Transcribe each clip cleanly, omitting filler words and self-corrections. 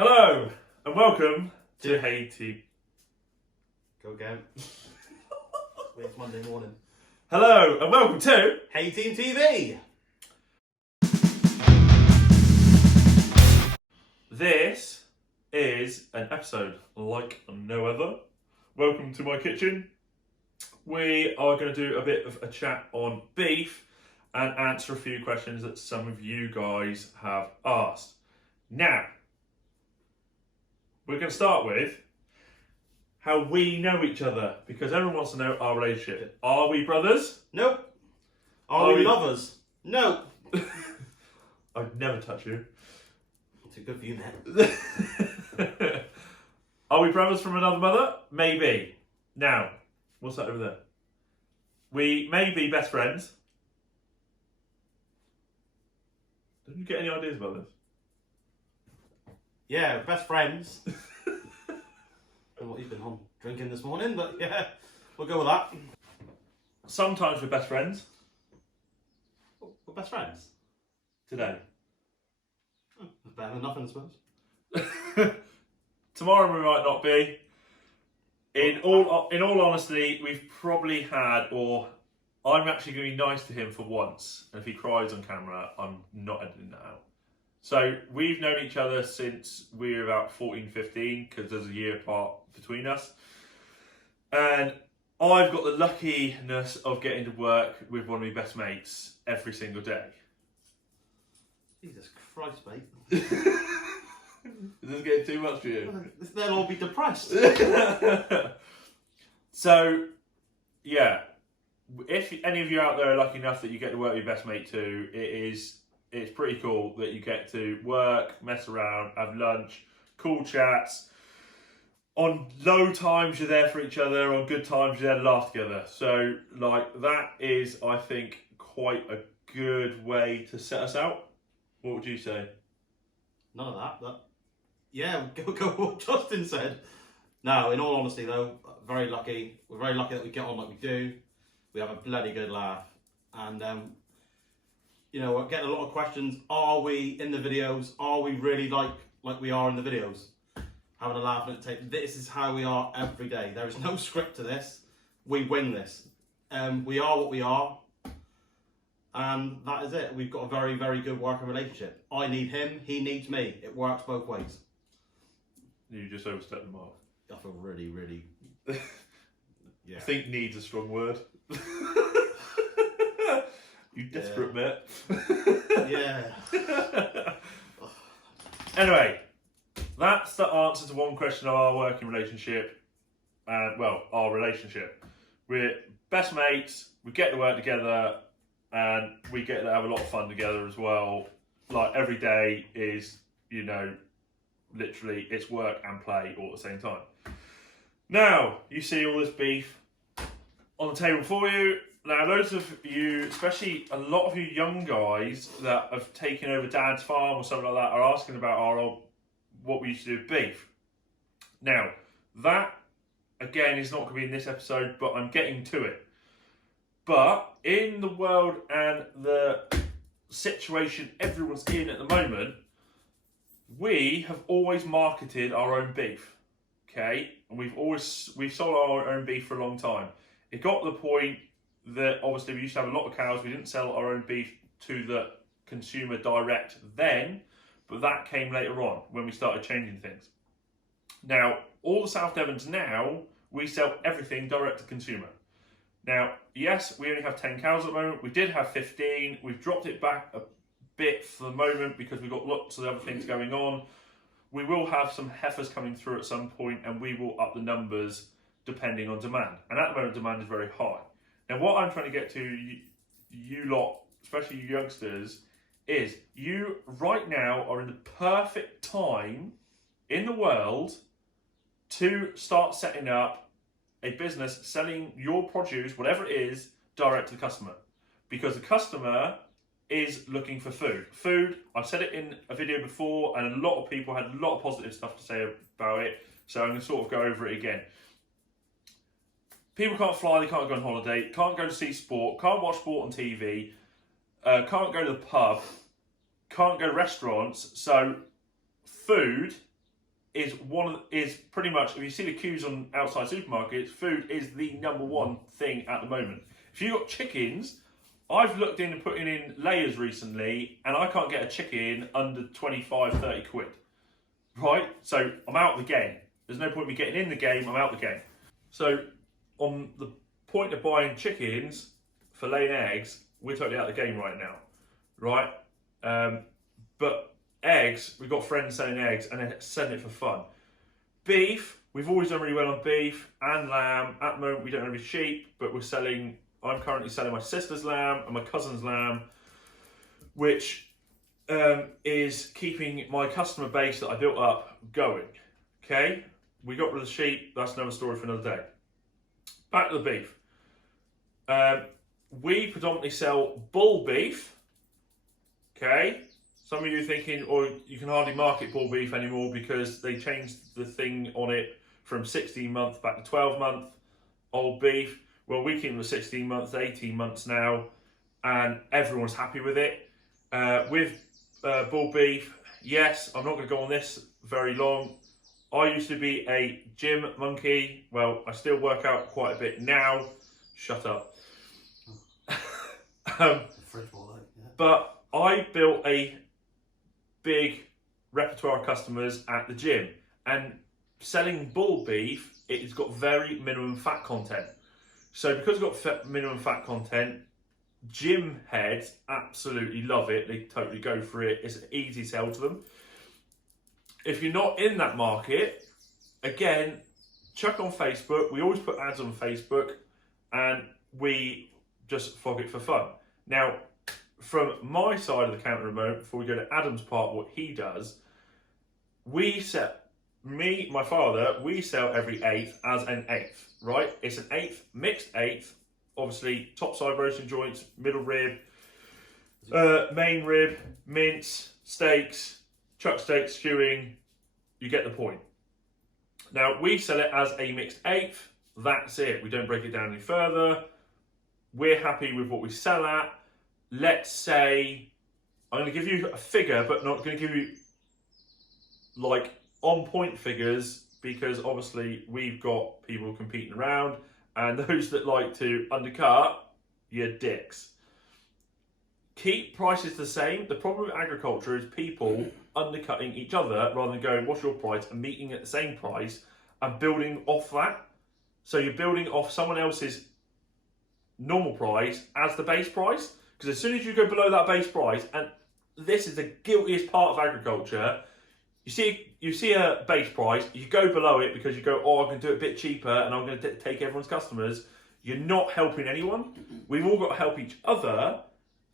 Hello and welcome to Haiti. Go again. It's Monday morning. Hello and welcome to Haiti TV. This is an episode like no other. Welcome to my kitchen. We are going to do a bit of a chat on beef and answer a few questions that some of you guys have asked. Now, we're going to start with how we know each other, because everyone wants to know our relationship. Are we brothers? Nope. Are we lovers? Nope. I'd never touch you. Too good for you, man. Are we brothers from another mother? Maybe. Now, what's that over there? We may be best friends. Don't you get any ideas about this? Yeah, best friends. I don't know what you've been on drinking this morning, but yeah, we'll go with that. Sometimes we're best friends. We're best friends. Today. That's better than nothing, I suppose. Tomorrow we might not be. In all honesty, we've probably had, or I'm actually going to be nice to him for once. And if he cries on camera, I'm not editing that out. So we've known each other since we were about 14, 15, because there's a year apart between us. And I've got the luckiness of getting to work with one of my best mates every single day. Jesus Christ, mate. Is this getting too much for you? They'll all be depressed. So, yeah, if any of you out there are lucky enough that you get to work with your best mate too, it's pretty cool that you get to work, mess around, have lunch, cool chats. On low times, you're there for each other. On good times, you're there to laugh together. So, like, that is, I think, quite a good way to set us out. What would you say? None of that, but yeah, go what Justin said. No, in all honesty though, very lucky. We're very lucky that we get on like we do. We have a bloody good laugh. And you know, we're getting a lot of questions. Are we in the videos? Are we really like we are in the videos? Having a laugh at the tape. This is how we are every day. There is no script to this. We wing this. We are what we are. And that is it. We've got a very, very good working relationship. I need him, he needs me. It works both ways. You just overstepped the mark. I feel really, really... Yeah. I think needs a strong word. You desperate bit. Yeah. Anyway, that's the answer to one question of our working relationship. And, well, our relationship. We're best mates, we get to work together, and we get to have a lot of fun together as well. Like, every day is, you know, literally it's work and play all at the same time. Now, you see all this beef on the table for you. Now, loads of you, especially a lot of you young guys that have taken over Dad's farm or something like that, are asking about what we used to do with beef. Now, that, again, is not going to be in this episode, but I'm getting to it. But in the world and the situation everyone's in at the moment, we have always marketed our own beef, okay? And we've sold our own beef for a long time. It got to the point that obviously we used to have a lot of cows. We didn't sell our own beef to the consumer direct then, but that came later on when we started changing things. Now, all the South Devons now, we sell everything direct to consumer. Now, yes, we only have 10 cows at the moment. We did have 15. We've dropped it back a bit for the moment because we've got lots of other things going on. We will have some heifers coming through at some point, and we will up the numbers depending on demand. And at the moment, demand is very high. Now, what I'm trying to get to you lot, especially you youngsters, is you right now are in the perfect time in the world to start setting up a business selling your produce, whatever it is, direct to the customer. Because the customer is looking for food. Food, I've said it in a video before, and a lot of people had a lot of positive stuff to say about it, so I'm going to sort of go over it again. People can't fly, they can't go on holiday, can't go to see sport, can't watch sport on TV, can't go to the pub, can't go to restaurants, so food is pretty much, if you see the queues on outside supermarkets, food is the number one thing at the moment. If you've got chickens, I've looked into putting in layers recently, and I can't get a chicken under 25, 30 quid. Right? So I'm out of the game. There's no point in me getting in the game, I'm out of the game. So on the point of buying chickens for laying eggs, we're totally out of the game right now. Right? But eggs, we've got friends selling eggs and they're selling it for fun. Beef, we've always done really well on beef and lamb. At the moment we don't have any sheep, but I'm currently selling my sister's lamb and my cousin's lamb, which is keeping my customer base that I built up going. Okay, we got rid of the sheep, that's another story for another day. Back to the beef. We predominantly sell bull beef. Okay, some of you are thinking, or you can hardly market bull beef anymore because they changed the thing on it from 16 months back to 12 month old beef. Well, we keep them 16 months to 18 months now, and everyone's happy with it. With bull beef, yes, I'm not going to go on this very long. I used to be a gym monkey. Well, I still work out quite a bit now. Shut up. But I built a big repertoire of customers at the gym, and selling bull beef, it's got very minimum fat content. So because it's got minimum fat content, gym heads absolutely love it. They totally go for it. It's an easy sell to them. If you're not in that market, again, chuck on Facebook. We always put ads on Facebook and we just flog it for fun. Now, from my side of the counter remote, before we go to Adam's part, what he does, we sell every eighth as an eighth, right? It's an eighth, mixed eighth, obviously top side roasting joints, middle rib, main rib, mince, steaks, chuck steaks, stewing, you get the point. Now, we sell it as a mixed eighth, that's it. We don't break it down any further. We're happy with what we sell at. Let's say, I'm going to give you a figure, but not going to give you like on point figures, because obviously we've got people competing around, and those that like to undercut, you're dicks. Keep prices the same. The problem with agriculture is people undercutting each other rather than going, what's your price, and meeting at the same price and building off that. So you're building off someone else's normal price as the base price, because as soon as you go below that base price, and this is the guiltiest part of agriculture, you see a base price, you go below it because you go, oh, I can do it a bit cheaper and I'm going to take everyone's customers. You're not helping anyone. We've all got to help each other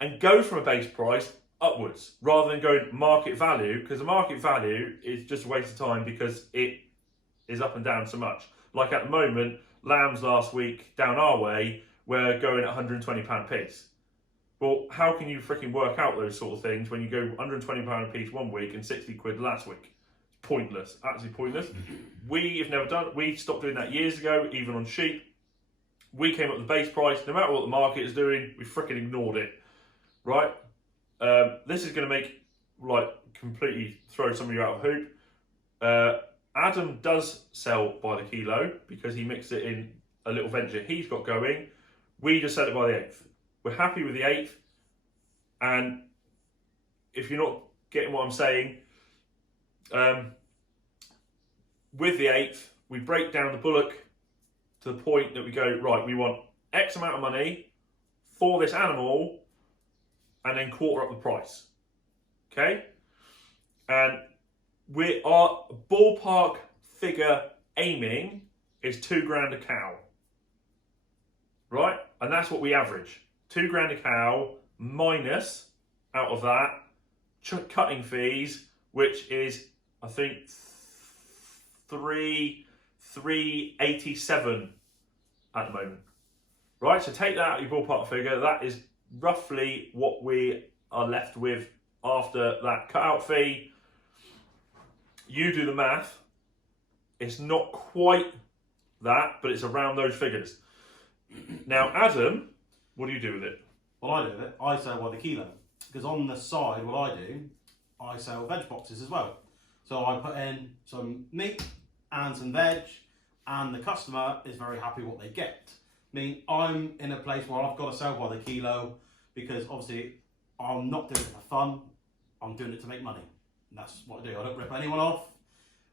and go from a base price upwards rather than going market value, because the market value is just a waste of time because it is up and down so much. Like at the moment, lambs last week down our way were going at £120 a piece. Well, how can you freaking work out those sort of things when you go £120 a piece one week and 60 quid last week? Pointless, absolutely pointless. We stopped doing that years ago, even on sheep. We came up with the base price, no matter what the market is doing, we freaking ignored it, right? This is going to make, completely throw some of you out of hoop. Adam does sell by the kilo because he mixed it in a little venture he's got going. We just sell it by the eighth. We're happy with the eighth, and if you're not getting what I'm saying, with the eighth, we break down the bullock to the point that we go, right, we want X amount of money for this animal, and then quarter up the price. Okay? And our ballpark figure aiming is £2,000 a cow. Right? And that's what we average. £2,000 a cow minus, out of that, cutting fees, which is, I think, $387 at the moment. Right, so take that out of your ballpark figure. That is roughly what we are left with after that cutout fee. You do the math. It's not quite that, but it's around those figures. Now, Adam, what do you do with it? Well, I do with it, I sell by the kilo. Because on the side, what I do, I sell veg boxes as well. So I put in some meat and some veg, and the customer is very happy what they get. I mean, I'm in a place where I've got to sell by the kilo, because obviously I'm not doing it for fun, I'm doing it to make money. And that's what I do. I don't rip anyone off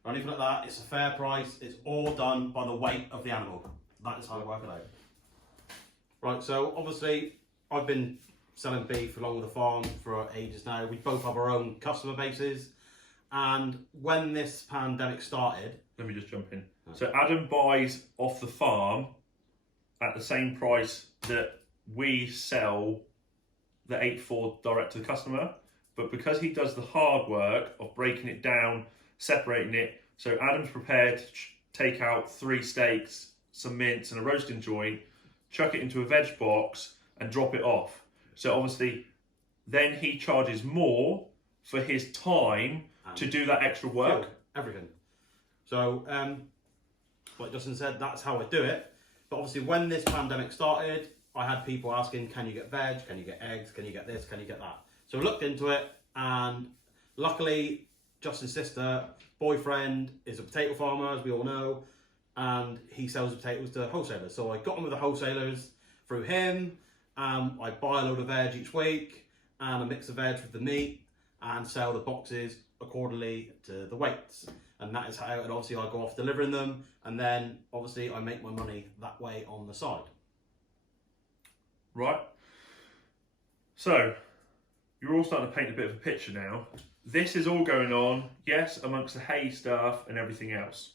or anything like that. It's a fair price. It's all done by the weight of the animal. That is how I work it out. Right, so obviously I've been selling beef along with the farm for ages now. We both have our own customer bases. And when this pandemic started... Let me just jump in. So Adam buys off the farm at the same price that we sell the 8-4 direct to the customer. But because he does the hard work of breaking it down, separating it, so Adam's prepared to take out 3 steaks, some mince and a roasting joint, chuck it into a veg box and drop it off. So obviously then he charges more for his time to do that extra work. Everything. So like Justin said, that's how I do it. But obviously when this pandemic started, I had people asking, can you get veg, can you get eggs, can you get this, can you get that? So I looked into it, and luckily Justin's sister, boyfriend, is a potato farmer, as we all know, and he sells potatoes to wholesalers. So I got on with the wholesalers through him. I buy a load of veg each week and a mix of veg with the meat, and sell the boxes accordingly to the weights. And that is how, and obviously I go off delivering them, and then obviously I make my money that way on the side. Right. So you're all starting to paint a bit of a picture now. This is all going on, yes, amongst the hay stuff and everything else.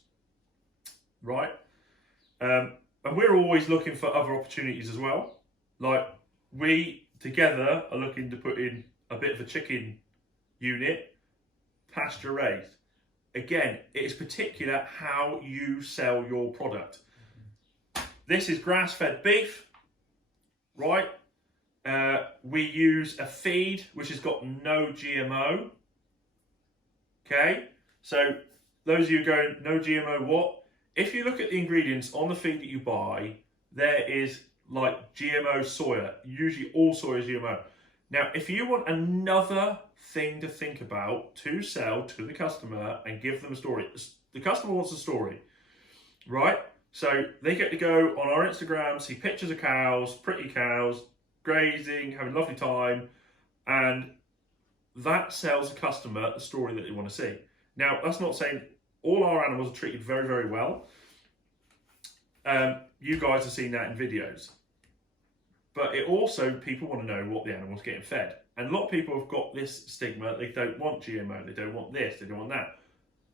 Right? And we're always looking for other opportunities as well. Like, we together are looking to put in a bit of a chicken unit, pasture raised. Again, it is particular how you sell your product. This is grass-fed beef, right? We use a feed which has got no GMO. Okay, so those of you going, no GMO what? If you look at the ingredients on the feed that you buy, there is like GMO soya. Usually all soya is GMO. Now, if you want another thing to think about to sell to the customer and give them a story, the customer wants a story, right? So they get to go on our Instagram, see pictures of cows, pretty cows, grazing, having a lovely time, and that sells the customer the story that they want to see. Now, that's not saying all our animals are treated very, very well. You guys have seen that in videos. But it also, people want to know what the animal's getting fed. And a lot of people have got this stigma, they don't want GMO, they don't want this, they don't want that.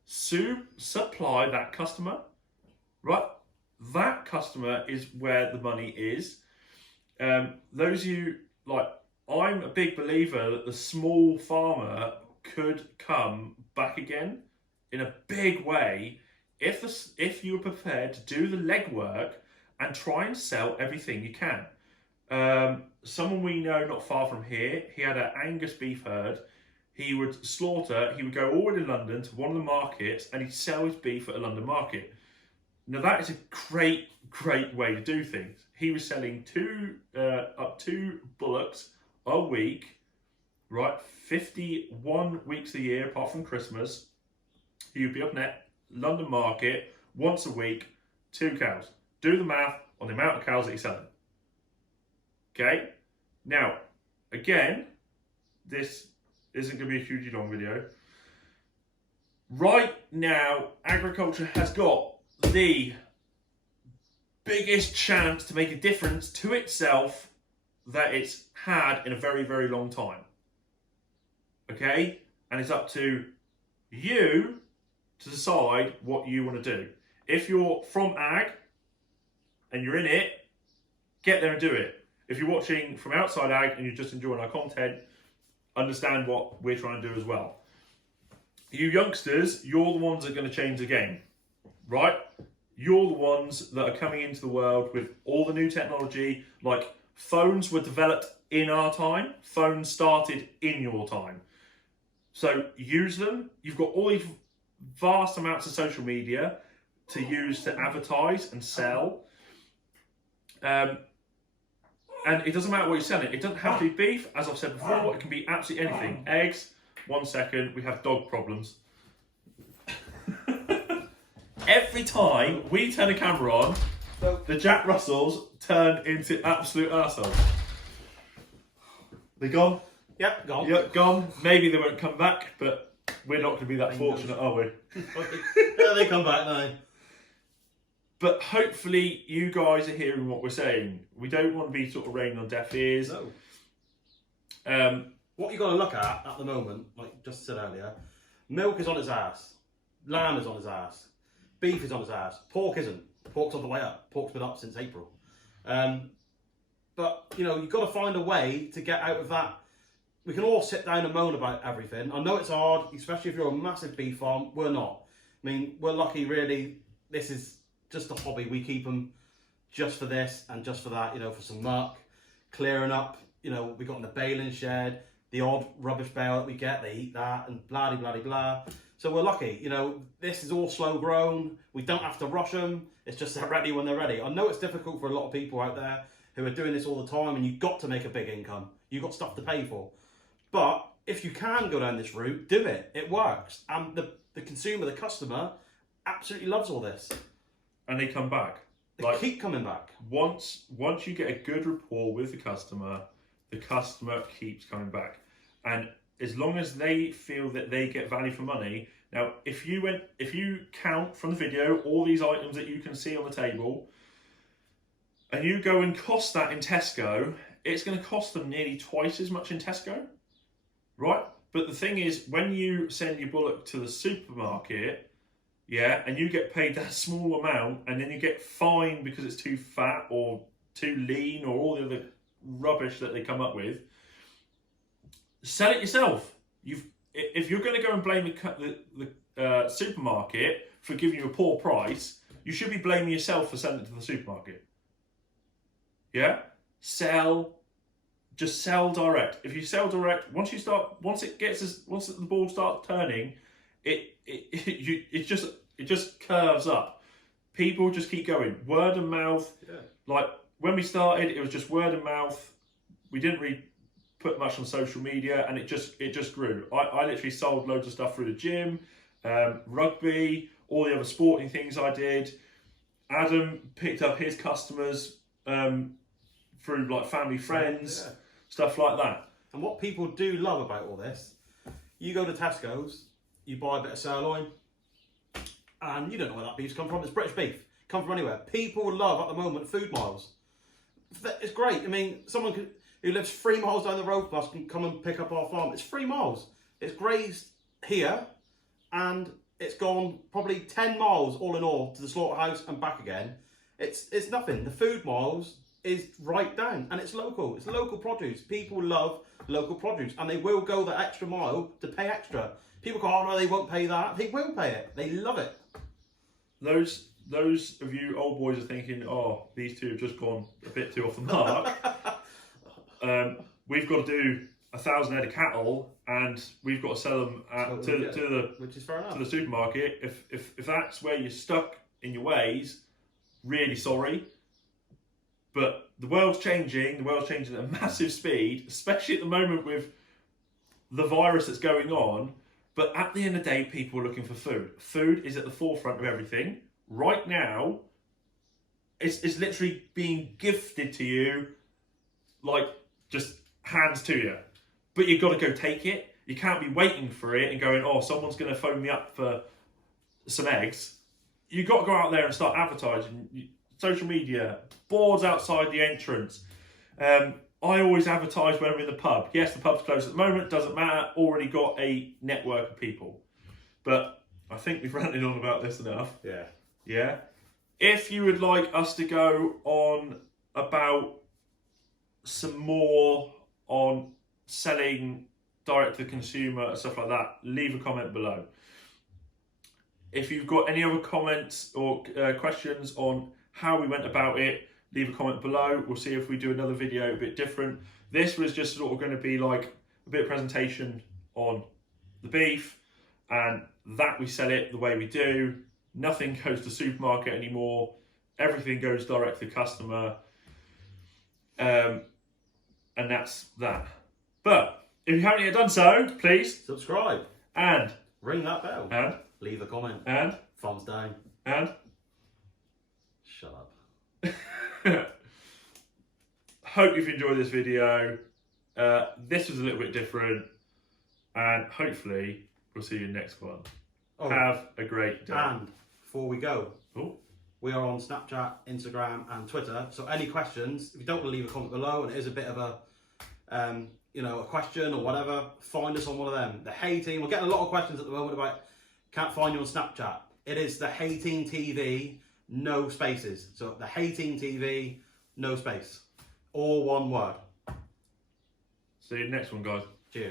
Supply that customer, right? That customer is where the money is. Those of you, like, I'm a big believer that the small farmer could come back again in a big way if you're prepared to do the legwork and try and sell everything you can. Someone we know not far from here, he had an Angus beef herd. He would slaughter, he would go all the way to London to one of the markets, and he'd sell his beef at a London market. Now that is a great, great way to do things. He was selling up 2 bullocks a week, right? 51 weeks a year, apart from Christmas. He would be up in that London market once a week, 2 cows. Do the math on the amount of cows that he's selling. Okay? Now, again, this isn't going to be a hugely long video. Right now, agriculture has got the biggest chance to make a difference to itself that it's had in a very, very long time. Okay? And it's up to you to decide what you want to do. If you're from ag and you're in it, get there and do it. If you're watching from outside ag and you're just enjoying our content, understand what we're trying to do as well. You youngsters, you're the ones that are going to change the game, right? You're the ones that are coming into the world with all the new technology. Like, phones were developed in our time. Phones started in your time. So use them. You've got all these vast amounts of social media to use to advertise and sell. And it doesn't matter what you're selling. It doesn't have to be beef. As I've said before, it can be absolutely anything. Eggs. 1 second. We have dog problems. Every time we turn a camera on, the Jack Russells turn into absolute arseholes. They gone? Yep, gone. Yep, gone. Maybe they won't come back, but we're not going to be that fortunate, are we? Yeah, they come back now. But hopefully you guys are hearing what we're saying. We don't want to be sort of raining on deaf ears. No. What you've got to look at the moment, like just said earlier, milk is on its ass, lamb is on its ass, beef is on its ass, pork isn't. Pork's on the way up. Pork's been up since April. But, you know, you've got to find a way to get out of that. We can all sit down and moan about everything. I know it's hard, especially if you're a massive beef farm. We're not. I mean, we're lucky, really. This is just a hobby. We keep them just for this and just for that, you know, for some muck, clearing up, you know, what we got in the baling shed, the odd rubbish bale that we get, they eat that, and blah, blah, blah, blah. So we're lucky, you know, this is all slow grown. We don't have to rush them. It's just they're ready when they're ready. I know it's difficult for a lot of people out there who are doing this all the time, and you've got to make a big income. You've got stuff to pay for. But if you can go down this route, do it. It works. And the consumer, the customer, absolutely loves all this. And they come back. They keep coming back. Once you get a good rapport with the customer keeps coming back. And as long as they feel that they get value for money. Now, if you count from the video all these items that you can see on the table, and you go and cost that in Tesco, it's going to cost them nearly twice as much in Tesco, right? But the thing is, when you send your bullock to the supermarket, yeah, and you get paid that small amount, and then you get fined because it's too fat or too lean or all the other rubbish that they come up with, sell it yourself. If you're going to go and blame the supermarket for giving you a poor price, you should be blaming yourself for selling it to the supermarket. Yeah? Just sell direct. If you sell direct, once the ball starts turning, it just curves up. People just keep going. Word of mouth. Yeah. Like when we started, it was just word of mouth. We didn't really put much on social media, and it just grew. I literally sold loads of stuff through the gym, rugby, all the other sporting things I did. Adam picked up his customers through like family, friends, stuff like that. And what people do love about all this, you go to Tesco's, you buy a bit of sirloin, and you don't know where that beef's come from. It's British beef. Come from anywhere. People love at the moment food miles. It's great. I mean, someone who lives 3 miles down the road from us can come and pick up our farm. It's 3 miles. It's grazed here, and it's gone probably 10 miles all in all to the slaughterhouse and back again. It's nothing. The food miles is right down, and it's local. It's local produce. People love local produce, and they will go the extra mile to pay extra. People go, oh no, they won't pay that. They will pay it. They love it. Those of you old boys are thinking, oh, these two have just gone a bit too off the mark. We've got to do 1,000 head of cattle, and we've got to sell them to the supermarket. If that's where you're stuck in your ways, really sorry. But the world's changing. The world's changing at a massive speed, especially at the moment with the virus that's going on. But at the end of the day, people are looking for food. Food is at the forefront of everything. Right now, it's literally being gifted to you, like just hands to you. But you've got to go take it. You can't be waiting for it and going, oh, someone's going to phone me up for some eggs. You've got to go out there and start advertising. Social media, boards outside the entrance. I always advertise when I'm in the pub. Yes, the pub's closed at the moment, doesn't matter. Already got a network of people. But I think we've ranted on about this enough. Yeah. Yeah. If you would like us to go on about some more on selling direct to consumer and stuff like that, leave a comment below. If you've got any other comments or questions on how we went about it, leave a comment below. We'll see if we do another video a bit different. This was just sort of going to be like a bit of presentation on the beef, and that we sell it the way we do. Nothing goes to supermarket anymore. Everything goes direct to customer. And that's that. But if you haven't yet done so, please subscribe and ring that bell and leave a comment and thumbs down. And Shut up. hope you've enjoyed this video. This was a little bit different, and hopefully we'll see you next one. Oh, Have a great day. and before we go, Oh. we are on Snapchat, Instagram, and Twitter. So any questions, if you don't want to leave a comment below, and it is a bit of a, a question or whatever, find us on one of them. The Hey Team. We're getting a lot of questions at the moment about can't find you on Snapchat. It is the Hey Team TV, no spaces. So the Hey Team TV, no space, all one word. See you next one, guys.